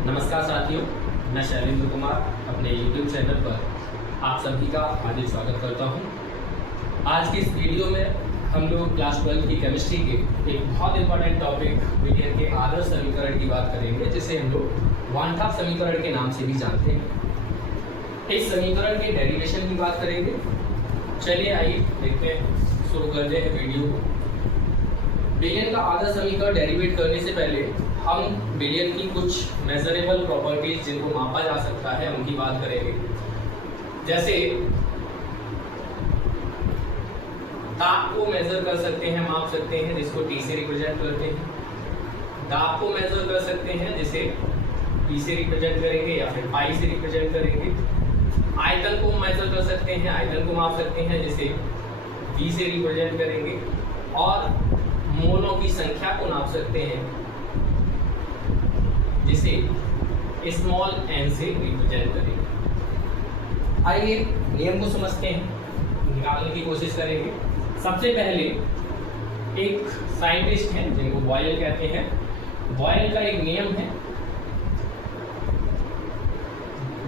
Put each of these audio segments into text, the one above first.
नमस्कार साथियों, मैं शैलेंद्र कुमार अपने YouTube चैनल पर आप सभी का हार्दिक स्वागत करता हूं। आज के इस वीडियो में हम लोग क्लास 12 की केमिस्ट्री के एक बहुत इंपॉर्टेंट टॉपिक विलियन के आदर्श समीकरण की बात करेंगे, जिसे हम लोग वान टॉप समीकरण के नाम से भी जानते हैं। इस समीकरण के डेरिवेशन की बात करेंगे। चलिए आइए देखते हैं, शुरू करते हैं वीडियो को। विलियन का आदर्श समीकरण डेरिवेट करने से पहले हम विलियन की कुछ मेजरेबल प्रॉपर्टीज जिनको मापा जा सकता है उनकी बात करेंगे। जैसे ताप को मेजर कर सकते हैं, माप सकते हैं, जिसको T से रिप्रेजेंट करते हैं। दाब को मेजर कर सकते हैं, जिसे P से रिप्रेजेंट करेंगे या फिर पाई से रिप्रेजेंट करेंगे। आयतन को मेजर कर सकते हैं, आयतन को माप सकते हैं, जिसे V से रिप्रेजेंट करेंगे। और मोलों की संख्या को नाप सकते हैं, जिसे स्मॉल n से रिप्रेजेंट करेंगे। आइए नियम को समझते हैं, निकालने की कोशिश करेंगे। सबसे पहले एक साइंटिस्ट हैं जिनको बॉयल कहते हैं। बॉयल का एक नियम है,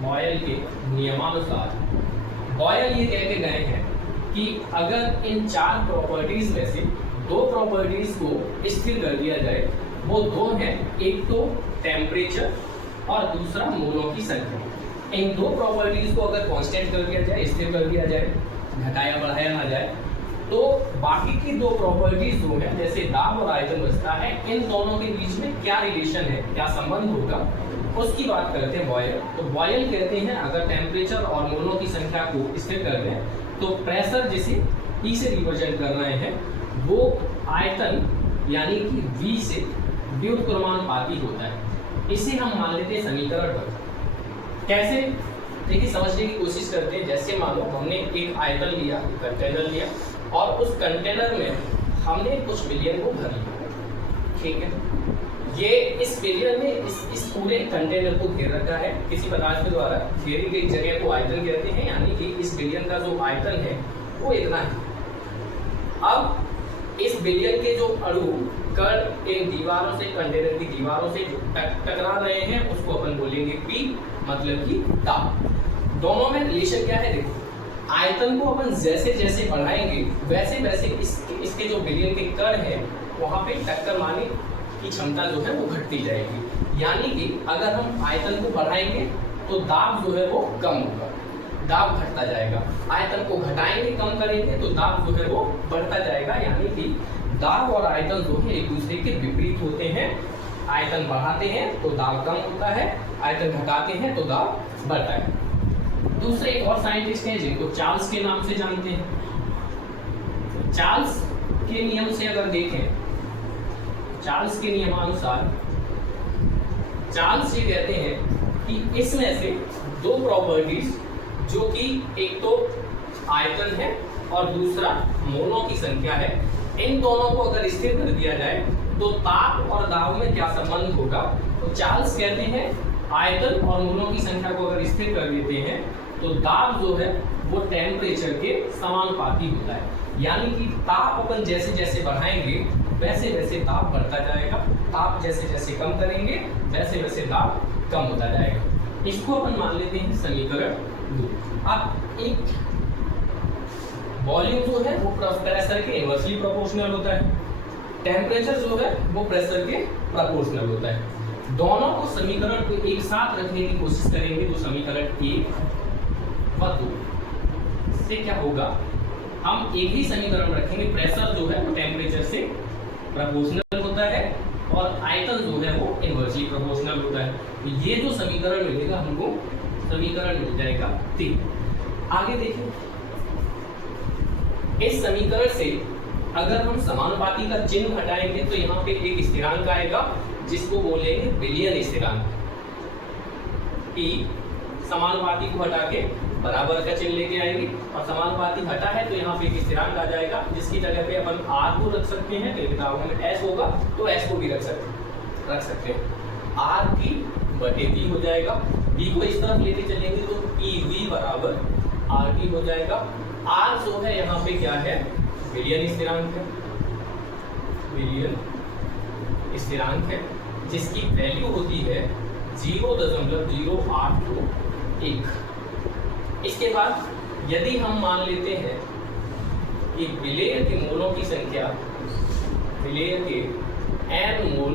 बॉयल के नियमानुसार बॉयल ये कह के गए हैं कि अगर इन चार प्रॉपर्टीज में से दो प्रॉपर्टीज को स्थिर कर दिया जाए, वो दो हैं, एक तो टेम्परेचर और दूसरा मोलों की संख्या। इन दो प्रॉपर्टीज को अगर कांस्टेंट कर दिया जाए, स्थिर कर दिया जाए, घटाया बढ़ाया ना जाए, तो बाकी की दो प्रॉपर्टीज जो है, जैसे दाब और आयतन बचता है, इन दोनों के बीच में क्या रिलेशन है, क्या संबंध होगा, उसकी बात करते हैं बॉयल। तो बॉयल कहते हैं अगर टेम्परेचर और मोलों की संख्या को स्थिर कर दें, तो प्रेशर जिसे E से रिप्रेजेंट कर रहे हैं, वो आयतन यानी कि V से व्युत्क्रमानुपाती होता है। इसे हम मान लेते हैं समीकरण पर। कैसे, देखिए समझने की कोशिश करते हैं। जैसे मान लो हमने एक आयतन लिया, कंटेनर लिया, और उस कंटेनर में हमने कुछ विलियन को भर लिया, ठीक है। ये इस विलियन में इस पूरे कंटेनर को घेर रखा है किसी पदार्थ के द्वारा। घेरी गई जगह को आयतन कहते हैं, यानी कि इस विलियन का जो आयतन है वो इतना है। अब इस विलियन के जो अणु कण इन दीवारों से, कंटेनर की दीवारों से टकरा रहे हैं, उसको अपन बोलेंगे P, मतलब कि दाब। दोनों में रिलेशन क्या है, देखो आयतन को अपन जैसे जैसे बढ़ाएंगे वैसे वैसे इसके जो विलियन के कण है वहां पे टक्कर मारने की क्षमता जो है वो घटती जाएगी। यानी कि अगर हम आयतन को बढ़ाएंगे तो दाब जो है वो कम होगा, दाब घटता जाएगा। आयतन को घटाएंगे, कम करेंगे, तो दाब जो है वो बढ़ता जाएगा। यानी कि दाब और आयतन जो है एक दूसरे के विपरीत होते हैं। आयतन बढ़ाते हैं तो दाब कम होता है, आयतन घटाते हैं तो दाब बढ़ता है। दूसरे एक और साइंटिस्ट हैं जिनको चार्ल्स के नाम से जानते हैं। चार्ल्स के नियम से अगर देखें, चार्ल्स के नियमानुसार चार्ल्स ये कहते हैं कि इसमें से दो प्रॉपर्टीज, जो कि एक तो आयतन है और दूसरा मोलों की संख्या है, इन दोनों को अगर स्थिर कर दिया जाए तो ताप और दाब में क्या संबंध होगा। तो चार्ल्स कहते हैं आयतन और मोलों की संख्या को अगर स्थिर कर देते हैं तो दाब जो है वो टेम्परेचर के समानुपाती होता है। यानी कि ताप अपन जैसे जैसे बढ़ाएंगे वैसे वैसे दाब बढ़ता जाएगा, ताप जैसे जैसे कम करेंगे वैसे वैसे दाब कम होता जाएगा। इसको अपन मान लेते हैं समीकरण 2। अब एक वॉल्यूम जो है वो प्रेशर के इनवर्सली प्रोपोर्शनल होता है, टेम्परेचर जो है वो प्रेशर के प्रोपोर्शनल होता है। दोनों को समीकरण को एक साथ रखने की कोशिश करेंगे तो समीकरण 1 व 2 से क्या होगा, हम एक ही समीकरण रखेंगे। प्रेशर जो है वो टेम्परेचर से प्रोपोर्शनल होता है और आयतन जो है वो इनवर्सली प्रोपोर्शनल होता है। तो ये जो समीकरण मिलेगा हमको, समीकरण मिल जाएगा 3। आगे देखिए, इस समीकरण से अगर हम समानुपाती का चिन्ह हटाएंगे तो यहाँ पे एक स्थिरांक आएगा जिसको बोलेंगे विलियन स्थिरांक। P समानुपाती को हटा के बराबर का चिन्ह लेके आएंगे, और समानुपाती हटा है तो यहाँ पे एक स्थिरांक आ जाएगा जिसकी जगह पे अपन R को रख सकते हैं। तो किताबों में S होगा तो S को भी रख सकते हैं। R P बटे V हो जाएगा। V को इस तरफ लेके चलेंगे तो PV बराबर RT हो जाएगा। R जो है यहाँ पे क्या है, विलियन स्थिरांक है, विलियन स्थिरांक है, जिसकी वैल्यू होती है 0.0821। इसके बाद यदि हम मान लेते हैं कि विलेय के मोलों की संख्या, विलेय के n मोल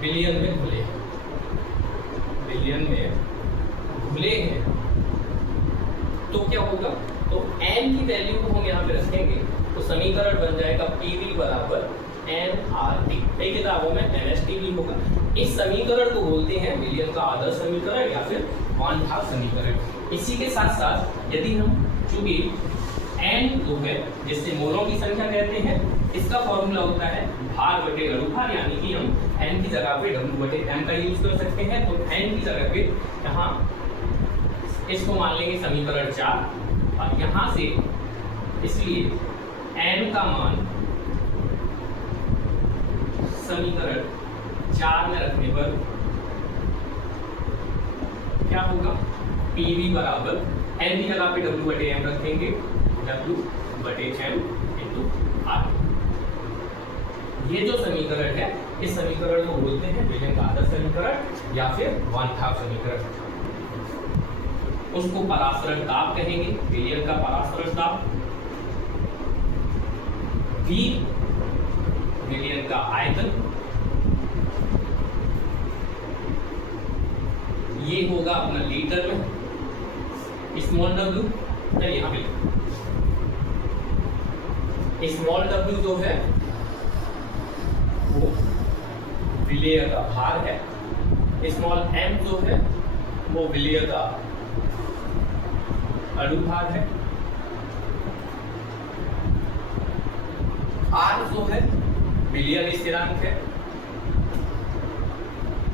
बिलियन में घुले हैं, बिलियन में घुले हैं, तो क्या होगा? तो n की वैल्यू को हम यहाँ पे रखेंगे तो समीकरण बन जाएगा PV बराबर nRT। कई किताबों में NST भी होगा। इस समीकरण को बोलते हैं विलियम का आदर्श समीकरण या फिर वान हाफ समीकरण। इसी के साथ साथ यदि हम चूंकि n जो है जिससे मोलों की संख्या कहते हैं, इसका फॉर्मूला होता है भार बटे लघुभार, यानी कि हम n की जगह पे w बटे m का यूज कर सकते हैं। तो n की जगह पे यहाँ इसको मान लेंगे समीकरण 4 और यहाँ से इसलिए n का मान समीकरण 4 में रखने पर क्या होगा? PV बराबर n की जगह पे w बटे m रखेंगे, w बटे m इंटू r। ये जो समीकरण है, इस समीकरण को बोलते हैं विलियम का आदर्श समीकरण या फिर वान हाफ समीकरण। उसको परासरण दाब कहेंगे, विलियम का परासरण दाब। V विलियम का आयतन, ये होगा अपना लीटर में। स्मॉल w, चलिए यहाँ पे स्मॉल w जो है वो विलेय का भार है, स्मॉल m जो है वो विलेय का अनुभार है, r जो है विलियन स्थिरांक है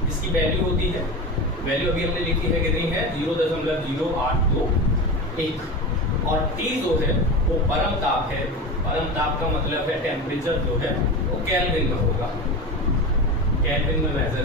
जिसकी वैल्यू होती है, वैल्यू अभी हमने लिखी है कितनी है? 0.0821। और T जो है वो परम ताप है। परम ताप का मतलब है टेम्परेचर जो है वो केल्विन में होगा, केल्विन में मेजर